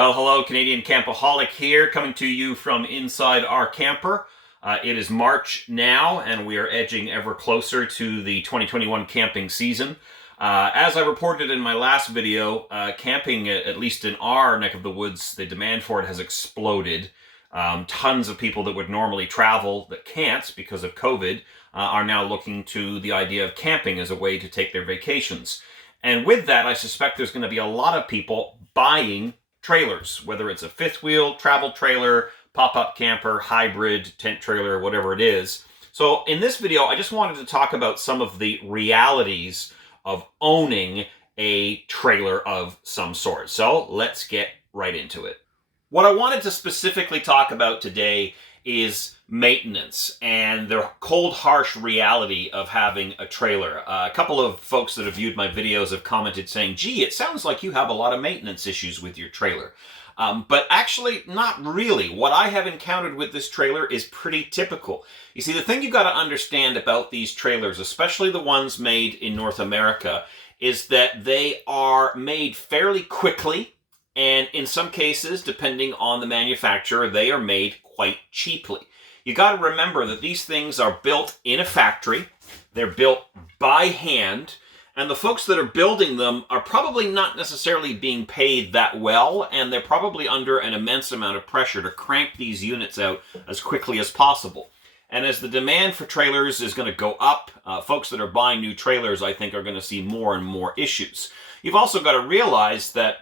Well, hello, Canadian Campaholic here, coming to you from inside our camper. It is March now, and we are edging ever closer to the 2021 camping season. As I reported in my last video, camping, at least in our neck of the woods, the demand for it has exploded. Tons of people that would normally travel that can't because of COVID are now looking to the idea of camping as a way to take their vacations. And with that, I suspect there's going to be a lot of people buying trailers, whether it's a fifth wheel, travel trailer, pop-up camper, hybrid, tent trailer, whatever it is. So in this video, I just wanted to talk about some of the realities of owning a trailer of some sort. So let's get right into it. What I wanted to specifically talk about today is maintenance and the cold, harsh reality of having a trailer. A couple of folks that have viewed my videos have commented saying, gee, it sounds like you have a lot of maintenance issues with your trailer. But actually, not really. What I have encountered with this trailer is pretty typical. You see, the thing you've got to understand about these trailers, especially the ones made in North America, is that they are made fairly quickly. And in some cases, depending on the manufacturer, they are made quite cheaply. You got to remember that these things are built in a factory. They're built by hand. And the folks that are building them are probably not necessarily being paid that well. And they're probably under an immense amount of pressure to crank these units out as quickly as possible. And as the demand for trailers is going to go up, folks that are buying new trailers, I think, are going to see more and more issues. You've also got to realize that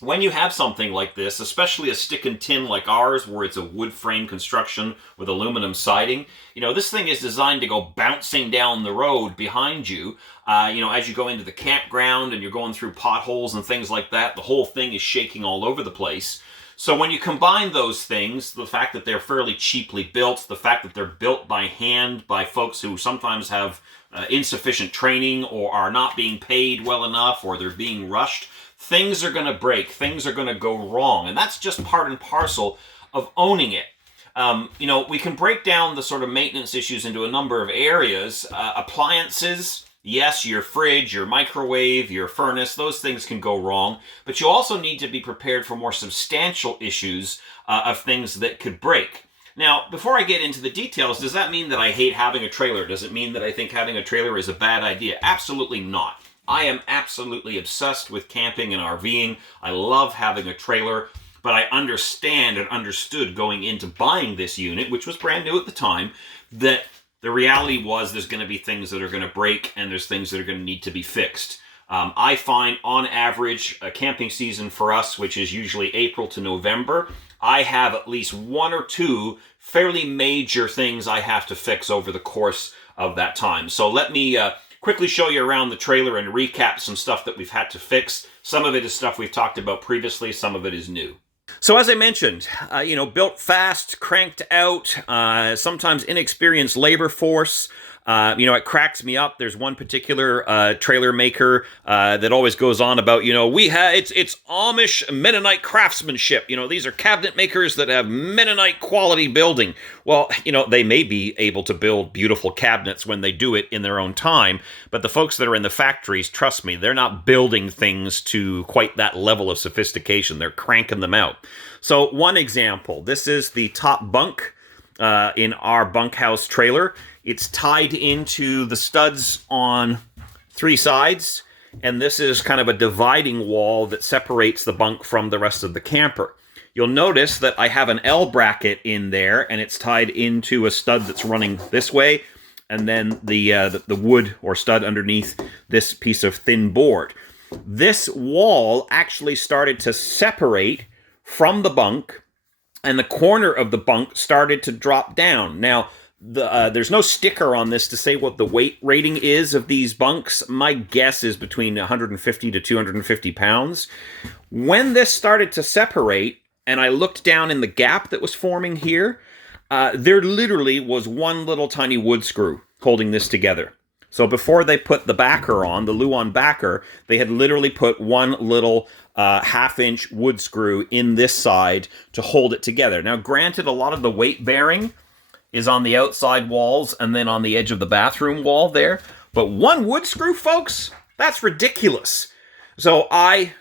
when you have something like this, especially a stick and tin like ours, where it's a wood frame construction with aluminum siding, this thing is designed to go bouncing down the road behind you. As you go into the campground and you're going through potholes and things like that, the whole thing is shaking all over the place. So when you combine those things, the fact that they're fairly cheaply built, the fact that they're built by hand by folks who sometimes have insufficient training or are not being paid well enough, or they're being rushed, things are going to break, things are going to go wrong, and that's just part and parcel of owning it. We can break down the sort of maintenance issues into a number of areas. Appliances, yes, your fridge, your microwave, your furnace, those things can go wrong, but you also need to be prepared for more substantial issues of things that could break. Now, before I get into the details, does that mean that I hate having a trailer? Does it mean that I think having a trailer is a bad idea? Absolutely not. I am absolutely obsessed with camping and RVing. I love having a trailer, but I understand and understood going into buying this unit, which was brand new at the time, that the reality was there's going to be things that are going to break and there's things that are going to need to be fixed. I find on average a camping season for us, which is usually April to November, I have at least one or two fairly major things I have to fix over the course of that time. So let me quickly show you around the trailer and recap some stuff that we've had to fix. Some of it is stuff we've talked about previously, some of it is new. So as I mentioned, built fast, cranked out, sometimes inexperienced labor force. It cracks me up. There's one particular trailer maker that always goes on about, it's Amish Mennonite craftsmanship. These are cabinet makers that have Mennonite quality building. Well, they may be able to build beautiful cabinets when they do it in their own time, but the folks that are in the factories, trust me, they're not building things to quite that level of sophistication. They're cranking them out. So one example, this is the top bunk in our bunkhouse trailer. It's tied into the studs on three sides, and this is kind of a dividing wall that separates the bunk from the rest of the camper. You'll notice that I have an L bracket in there, and it's tied into a stud that's running this way, and then the wood or stud underneath this piece of thin board. This wall actually started to separate from the bunk, and the corner of the bunk started to drop down. Now, there's no sticker on this to say what the weight rating is of these bunks. My guess is between 150 to 250 pounds. When this started to separate, and I looked down in the gap that was forming here, there literally was one little tiny wood screw holding this together. So before they put the backer on, the Luan backer, they had literally put one little half-inch wood screw in this side to hold it together. Now, granted, a lot of the weight bearing is on the outside walls and then on the edge of the bathroom wall there. But one wood screw, folks, that's ridiculous. So I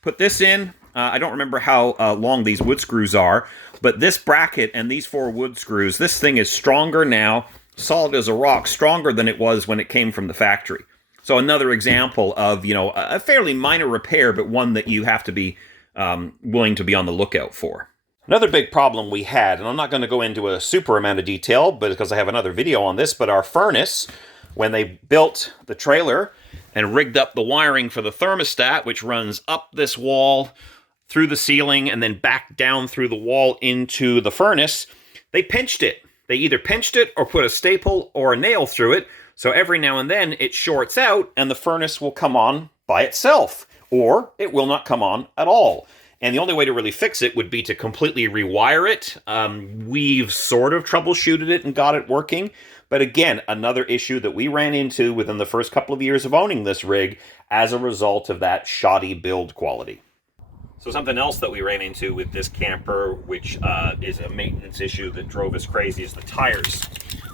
put this in, I don't remember how long these wood screws are, but this bracket and these 4 wood screws, this thing is stronger now, solid as a rock, stronger than it was when it came from the factory. So another example of, a fairly minor repair, but one that you have to be willing to be on the lookout for. Another big problem we had, and I'm not going to go into a super amount of detail because I have another video on this, but our furnace, when they built the trailer and rigged up the wiring for the thermostat, which runs up this wall, through the ceiling, and then back down through the wall into the furnace, they pinched it. They either pinched it or put a staple or a nail through it, so every now and then it shorts out and the furnace will come on by itself, or it will not come on at all. And the only way to really fix it would be to completely rewire it. We've sort of troubleshooted it and got it working. But again, another issue that we ran into within the first couple of years of owning this rig as a result of that shoddy build quality. So something else that we ran into with this camper, which is a maintenance issue that drove us crazy, is the tires.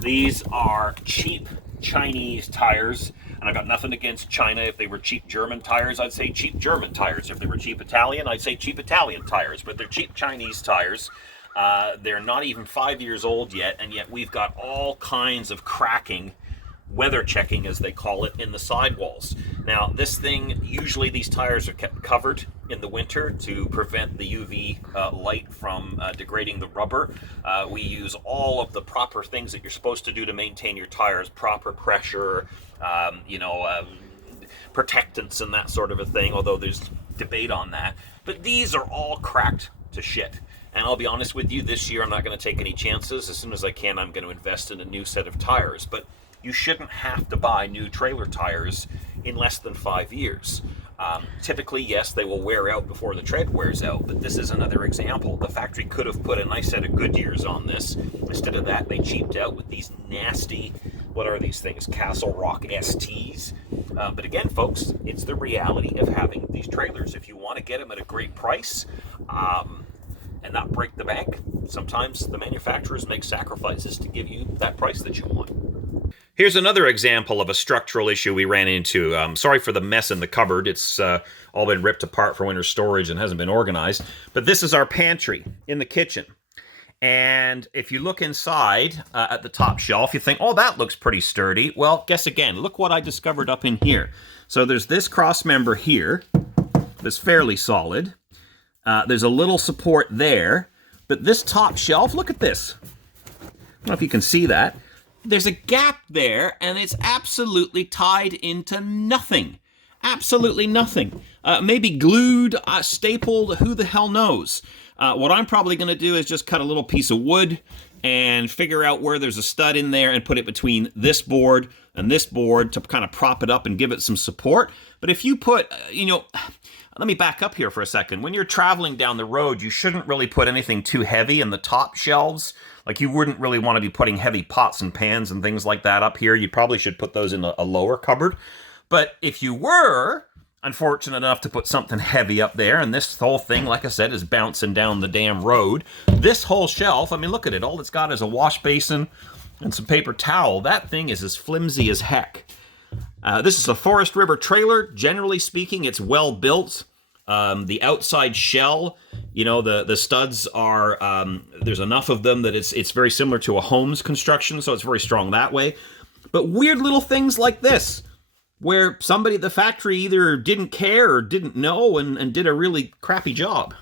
These are cheap Chinese tires. And I've got nothing against China. If they were cheap German tires, I'd say cheap German tires. If they were cheap Italian, I'd say cheap Italian tires. But they're cheap Chinese tires. They're not even 5 years old yet, and yet we've got all kinds of cracking, weather checking as they call it, in the sidewalls. Now this thing, usually these tires are kept covered in the winter to prevent the UV light from degrading the rubber. We use all of the proper things that you're supposed to do to maintain your tires, proper pressure, protectants and that sort of a thing, although there's debate on that. But these are all cracked to shit. And I'll be honest with you, this year I'm not going to take any chances. As soon as I can, I'm going to invest in a new set of tires. But you shouldn't have to buy new trailer tires in less than 5 years. Typically, yes, they will wear out before the tread wears out, but this is another example. The factory could have put a nice set of Goodyears on this. Instead of that, they cheaped out with these nasty, what are these things, Castle Rock STs. But again, folks, it's the reality of having these trailers. If you want to get them at a great price, and not break the bank, sometimes the manufacturers make sacrifices to give you that price that you want. Here's another example of a structural issue we ran into. Sorry for the mess in the cupboard. It's all been ripped apart for winter storage and hasn't been organized. But this is our pantry in the kitchen. And if you look inside at the top shelf, you think, oh, that looks pretty sturdy. Well, guess again. Look what I discovered up in here. So there's this cross member here that's fairly solid. There's a little support there, but this top shelf, look at this. I don't know if you can see that. There's a gap there, and it's absolutely tied into nothing. Absolutely nothing. Maybe glued, stapled, who the hell knows. What I'm probably going to do is just cut a little piece of wood and figure out where there's a stud in there and put it between this board and this board to kind of prop it up and give it some support. But if you put, let me back up here for a second. When you're traveling down the road, you shouldn't really put anything too heavy in the top shelves. Like, you wouldn't really want to be putting heavy pots and pans and things like that up here. You probably should put those in a lower cupboard. But if you were unfortunate enough to put something heavy up there, and this whole thing, like I said, is bouncing down the damn road, this whole shelf, I mean, look at it. All it's got is a wash basin and some paper towel. That thing is as flimsy as heck. This is a Forest River trailer. Generally speaking, it's well built. The outside shell, the studs are, there's enough of them that it's very similar to a home's construction, so it's very strong that way. But weird little things like this, where somebody at the factory either didn't care or didn't know and did a really crappy job.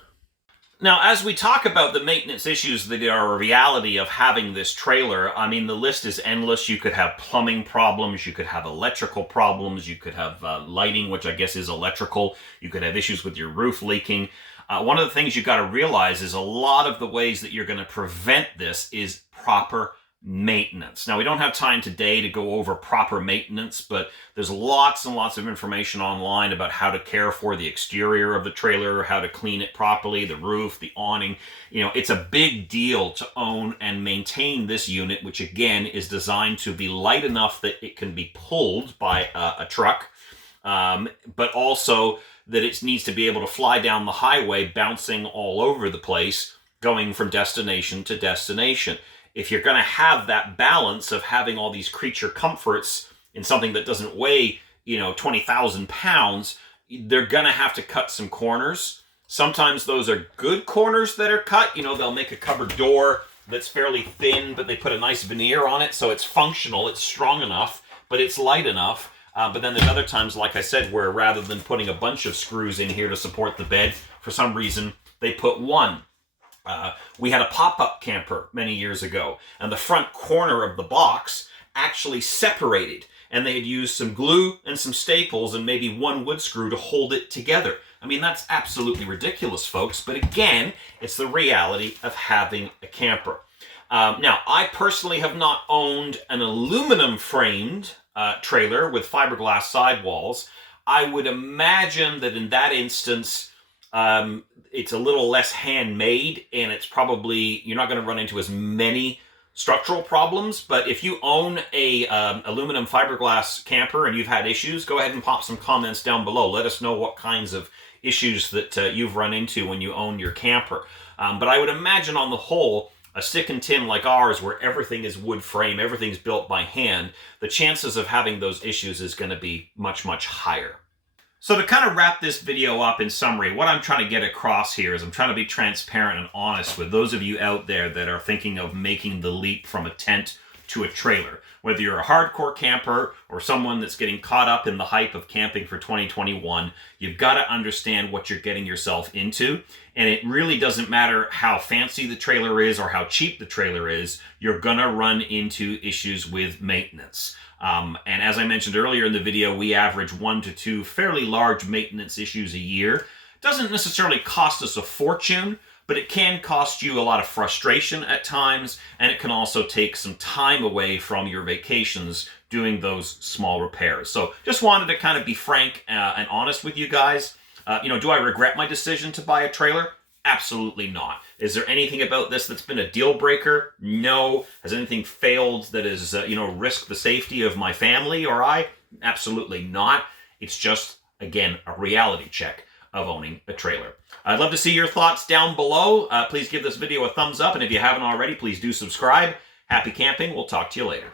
Now, as we talk about the maintenance issues that are a reality of having this trailer, I mean, the list is endless. You could have plumbing problems, you could have electrical problems, you could have lighting, which I guess is electrical. You could have issues with your roof leaking. One of the things you've got to realize is a lot of the ways that you're going to prevent this is proper maintenance. Now, we don't have time today to go over proper maintenance, but there's lots and lots of information online about how to care for the exterior of the trailer, how to clean it properly, the roof, the awning. It's a big deal to own and maintain this unit, which again is designed to be light enough that it can be pulled by a truck, but also that it needs to be able to fly down the highway, bouncing all over the place, going from destination to destination. If you're going to have that balance of having all these creature comforts in something that doesn't weigh, 20,000 pounds, they're going to have to cut some corners. Sometimes those are good corners that are cut. You know, they'll make a cupboard door that's fairly thin, but they put a nice veneer on it, so it's functional, it's strong enough, but it's light enough. But then there's other times, like I said, where rather than putting a bunch of screws in here to support the bed, for some reason, they put one. We had a pop-up camper many years ago, and the front corner of the box actually separated, and they had used some glue and some staples and maybe one wood screw to hold it together. I mean, that's absolutely ridiculous, folks, but again, it's the reality of having a camper. Now, I personally have not owned an aluminum-framed trailer with fiberglass sidewalls. I would imagine that in that instance, it's a little less handmade, and it's probably, you're not going to run into as many structural problems. But if you own a aluminum fiberglass camper and you've had issues, go ahead and pop some comments down below. Let us know what kinds of issues that you've run into when you own your camper. But I would imagine on the whole, a stick and tin like ours, where everything is wood frame, everything's built by hand, the chances of having those issues is going to be much, much higher. So to kind of wrap this video up in summary, what I'm trying to get across here is I'm trying to be transparent and honest with those of you out there that are thinking of making the leap from a tent to a trailer. Whether you're a hardcore camper or someone that's getting caught up in the hype of camping for 2021, you've got to understand what you're getting yourself into. And it really doesn't matter how fancy the trailer is or how cheap the trailer is, you're going to run into issues with maintenance. And as I mentioned earlier in the video, we average 1 to 2 fairly large maintenance issues a year. It doesn't necessarily cost us a fortune, but it can cost you a lot of frustration at times, and it can also take some time away from your vacations doing those small repairs. So just wanted to kind of be frank and honest with you guys. Do I regret my decision to buy a trailer? Absolutely not. Is there anything about this that's been a deal breaker? No. Has anything failed that has, risked the safety of my family or I? Absolutely not. It's just, again, a reality check of owning a trailer. I'd love to see your thoughts down below. Please give this video a thumbs up, and if you haven't already, please do subscribe. Happy camping. We'll talk to you later.